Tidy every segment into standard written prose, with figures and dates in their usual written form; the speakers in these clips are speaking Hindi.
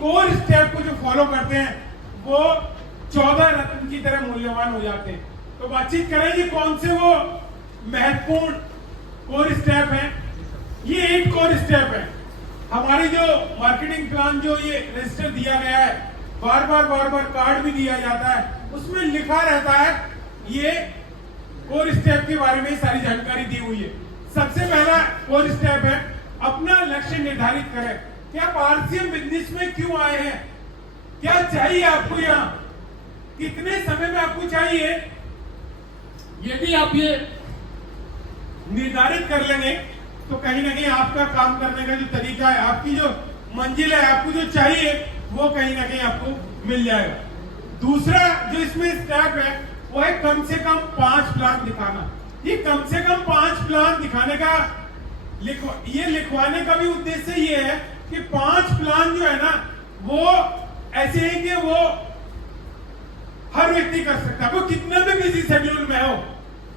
कोर स्टेप को जो फॉलो करते हैं वो 14 रत्न की तरह मूल्यवान हो जाते हैं। तो बातचीत करें कि कौन से वो महत्वपूर्ण कोर स्टेप हैं। ये 8 कोर स्टेप है। हमारी जो मार्केटिंग प्लान जो ये रजिस्टर दिया गया है, बार बार कार्ड भी दिया जाता है, उसमें लिखा रहता है ये कोर स्टेप के बारे में सारी जानकारी दी हुई है। सबसे पहला कोर स्टेप है अपना लक्ष्य निर्धारित करें कि आप आरसीएम बिजनेस में क्यों आए हैं, क्या चाहिए आपको, यहाँ कितने समय में आपको चाहिए। यदि आप ये निर्धारित कर लेंगे तो कहीं ना कहीं आपका काम करने का जो तरीका है, आपकी जो मंजिल है, आपको जो चाहिए वो कहीं ना कहीं आपको मिल जाएगा। दूसरा जो इसमें स्टेप है वो है कम से कम 5 प्लान दिखाना। ये कम से कम 5 प्लान दिखाने का ये लिखवाने का भी उद्देश्य ये है कि 5 प्लान जो है ना वो ऐसे है कि वो हर व्यक्ति कर सकता है। वो कितना भी बिजी शेड्यूल में हो,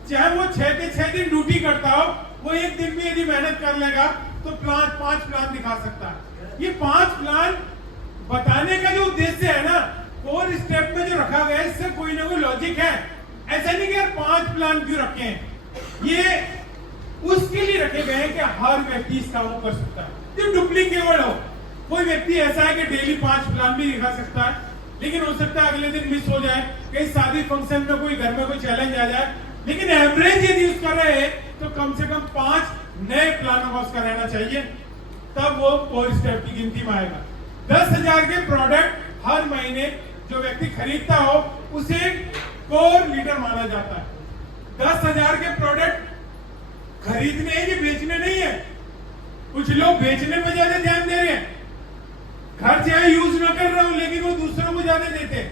चाहे वो 6 के 6 दिन ड्यूटी करता हो, वो एक दिन भी यदि मेहनत कर लेगा तो 5 प्लान दिखा सकता है। ये 5 प्लान बताने का जो उद्देश्य है ना, कोर स्टेप में जो रखा गया है, इससे कोई ना कोई लॉजिक है। ऐसा नहीं कि यार 5 प्लान क्यों रखे हैं, ये उसके लिए रखे गए हैं कि हर व्यक्ति इस काम को कर सकता है। जो डुप्लीकेट हो, कोई व्यक्ति ऐसा है कि डेली 5 प्लान भी दिखा सकता है, लेकिन हो सकता है अगले दिन मिस हो जाए, कहीं शादी फंक्शन में कोई घर में कोई चैलेंज आ जाए, लेकिन एवरेज यदि उसका रहे तो कम से कम 5 नए प्लानों का उसका रहना चाहिए, तब वो कोर स्टेप की गिनती में आएगा। 10,000 के प्रोडक्ट हर महीने जो व्यक्ति खरीदता हो उसे कोर लीडर माना जाता है। 10,000 के प्रोडक्ट खरीदने हैं कि बेचने नहीं है। कुछ लोग बेचने में ज्यादा ध्यान दे रहे हैं, घर चाहे यूज न कर रहा हूं लेकिन वो दूसरों को ज्यादा देते हैं।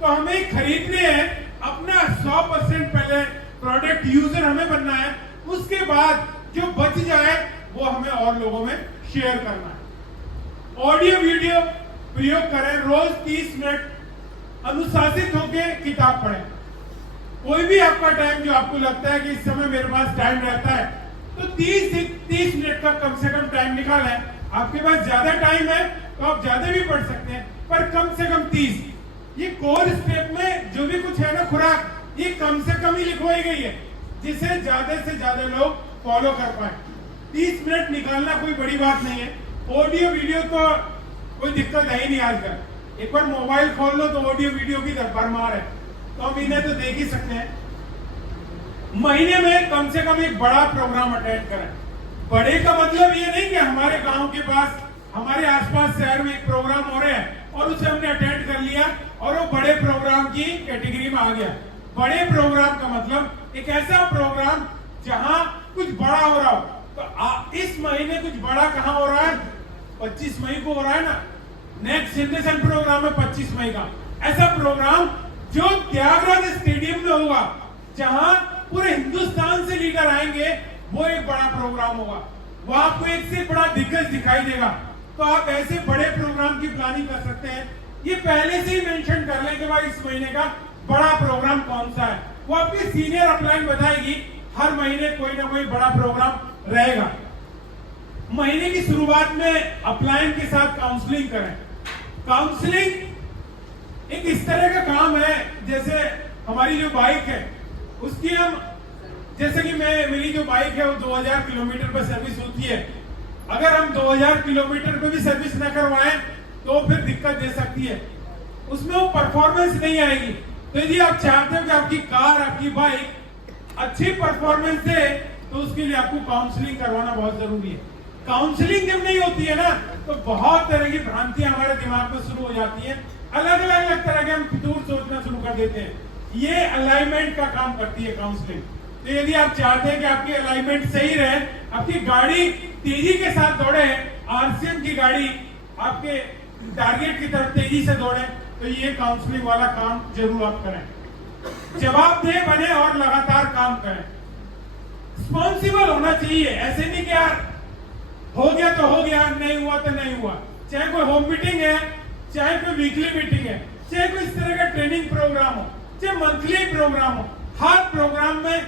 तो हमें खरीदने हैं, अपना 100% पहले प्रोडक्ट यूजर हमें बनना है, उसके बाद जो बच जाए वो हमें और लोगों में शेयर करना है। ऑडियो वीडियो प्रयोग करें, रोज 30 मिनट अनुशासित होकर किताब पढ़ें। कोई भी आपका टाइम जो आपको लगता है कि इस समय मेरे पास टाइम रहता है, तो 30 मिनट का कम से कम टाइम निकालें। आपके पास ज्यादा टाइम है तो आप ज्यादा भी पढ़ सकते हैं, पर कम से कम 30। ये कोर स्टेप में जो भी कुछ है ना खुराक, ये कम से कम ही लिखवाई गई है, जिसे ज्यादा से ज्यादा लोग फॉलो कर पाए। 30 मिनट निकालना कोई बड़ी बात नहीं है। ऑडियो वीडियो तो कोई दिक्कत है ही नहीं आजकल। एक बार मोबाइल खोल लो तो ऑडियो वीडियो की भरमार है, तो हम इन्हें तो देख ही सकते हैं। महीने में कम से कम एक बड़ा प्रोग्राम अटेंड करें। बड़े का मतलब ये नहीं कि हमारे गांव के पास, हमारे आसपास शहर में एक प्रोग्राम हो रहे हैं और उसे हमने अटेंड कर लिया और वो बड़े प्रोग्राम की कैटेगरी में आ गया। बड़े प्रोग्राम का मतलब एक ऐसा प्रोग्राम जहां कुछ बड़ा हो रहा हो। तो इस महीने कुछ बड़ा कहां हो रहा है? 25 मई को हो रहा है ना, नेक्स्ट जनरेशन प्रोग्राम है 25 मई का। ऐसा प्रोग्राम जो त्यागराज स्टेडियम में होगा, जहां पूरे हिंदुस्तान से लीडर आएंगे, वो एक बड़ा प्रोग्राम होगा। वो आपको एक से बड़ा दिग्गज दिखाई देगा। तो आप ऐसे बड़े प्रोग्राम की प्लानिंग कर सकते हैं। ये पहले से ही मेंशन कर लें कि भाई इस महीने का बड़ा प्रोग्राम कौन सा है। वो आपकी सीनियर अपलाइन बताएगी, हर महीने कोई ना कोई बड़ा प्रोग्राम रहेगा। महीने की शुरुआत में अपलाइन के साथ काउंसलिंग करें। काउंसलिंग एक इस तरह का काम है जैसे हमारी जो बाइक है उसकी हम, जैसे कि मेरी जो बाइक है वो 2000 किलोमीटर पर सर्विस होती है। अगर हम 2000 किलोमीटर पे भी सर्विस न करवाएं तो फिर दिक्कत दे सकती है, उसमें वो परफॉर्मेंस नहीं आएगी। तो यदि आप चाहते हो कि आपकी कार, आपकी बाइक अच्छी परफॉर्मेंस दे, तो उसके लिए आपको काउंसलिंग करवाना बहुत जरूरी है। काउंसलिंग जब नहीं होती है ना, तो बहुत तरह की भ्रांतियां हमारे दिमाग में शुरू हो जाती हैं। अलग तरह के हम फितूर सोचना शुरू कर देते हैं। ये अलाइनमेंट का काम करती है काउंसलिंग। तो यदि आप चाहते हैं कि आपकी अलाइनमेंट सही रहे, आपकी गाड़ी तेजी के साथ दौड़े, आरसीएम की गाड़ी आपके टारगेट की तरफ तेजी से दौड़े, तो ये काउंसलिंग वाला काम जरूर आप करें। जवाबदेह बने और लगातार काम करें। रिस्पॉन्सिबल होना चाहिए। ऐसे नहीं कि यार हो गया तो हो गया, नहीं हुआ तो नहीं हुआ। चाहे कोई होम मीटिंग है, चाहे कोई वीकली मीटिंग है, चाहे कोई इस तरह का ट्रेनिंग प्रोग्राम हो, चाहे मंथली प्रोग्राम हो, हर प्रोग्राम में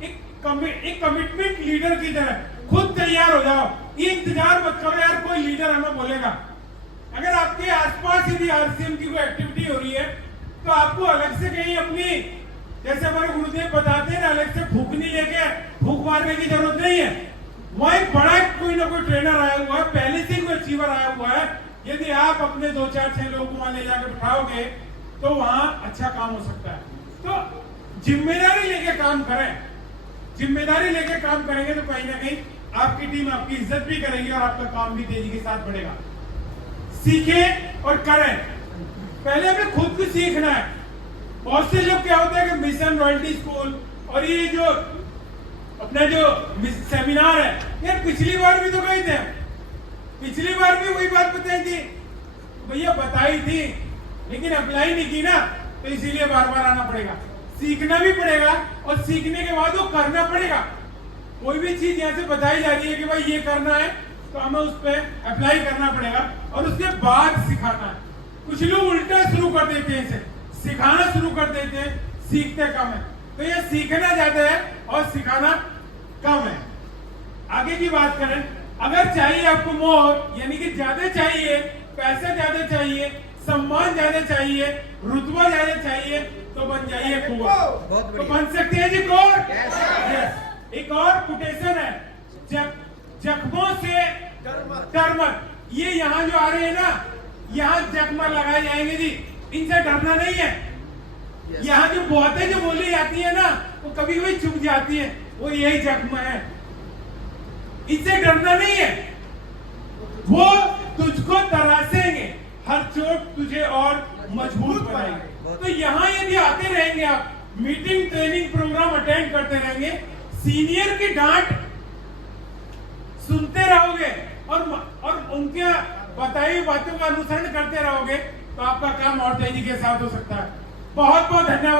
एक कमिटमेंट लीडर की तरह खुद तैयार हो जाओ। ये इंतजार मत करो यार कोई लीडर हमें बोलेगा। अगर आपको पास यदि आरसीएम की कोई एक्टिविटी हो रही है तो आपको अलग से कहीं अपनी, जैसे हमारे गुरुदेव बताते हैं ना, अलग से फूकनी लेके फूक मारने की जरूरत नहीं है। वहां एक बड़ा कोई ना कोई ट्रेनर आया हुआ है, पहले से कोई अचीवर आया हुआ है। यदि आप अपने 2 4 6 लोगों को वहां ले जाकर बिठाओगे तो वहां अच्छा काम हो सकता है। तो जिम्मेदारी लेके काम करें, जिम्मेदारी लेके काम करेंगे तो कहीं ना कहीं आपकी टीम आपकी इज्जत भी करेगी और आपका काम भी तेजी के साथ बढ़ेगा। सीखें और करें, पहले हमें खुद को सीखना है। बहुत से लोग क्या होता है कि मिशन रॉयल्टी स्कूल और ये जो अपना जो सेमिनार है, यार पिछली बार भी तो गए थे, पिछली बार भी वही बात बताई थी भैया, बताई थी लेकिन अप्लाई नहीं की ना, तो इसीलिए बार बार आना पड़ेगा। सीखना भी पड़ेगा और सीखने के बाद वो करना पड़ेगा। कोई भी चीज यहाँ से बताई जा रही है कि भाई ये करना है तो हमें उस पर अप्लाई करना पड़ेगा और उसके बाद सिखाना है। कुछ लोग उल्टा शुरू कर देते हैं, इसे सिखाना शुरू कर देते हैं, सीखते कम है। तो ये सीखना ज्यादा है और सिखाना कम है। आगे की बात करें, अगर चाहिए आपको मोर, यानी कि ज्यादा चाहिए, पैसा ज्यादा चाहिए, सम्मान ज्यादा चाहिए, रुतबा ज्यादा चाहिए, तो बन जाइए कोर। तो बन सकते हैं जी कोर। यस। एक और कोटेशन है, जख्मों से डर मत। ये यहाँ जो आ रहे हैं ना, यहाँ जख्म लगाए जाएंगे जी, इनसे डरना नहीं है। यहाँ जो बातें जो बोली जाती है ना, वो कभी कभी चुप जाती है, वो यही जख्म है, इससे डरना नहीं है। वो तुझको तरासेंगे, हर चोट तुझे और मजबूत बनाएंगे। तो यहाँ यदि आते रहेंगे आप, मीटिंग ट्रेनिंग प्रोग्राम अटेंड करते रहेंगे, सीनियर की डांट सुनते रहोगे और उनके बताई हुई बातों का अनुसरण करते रहोगे, तो आपका काम और तेजी के साथ हो सकता है। बहुत बहुत धन्यवाद।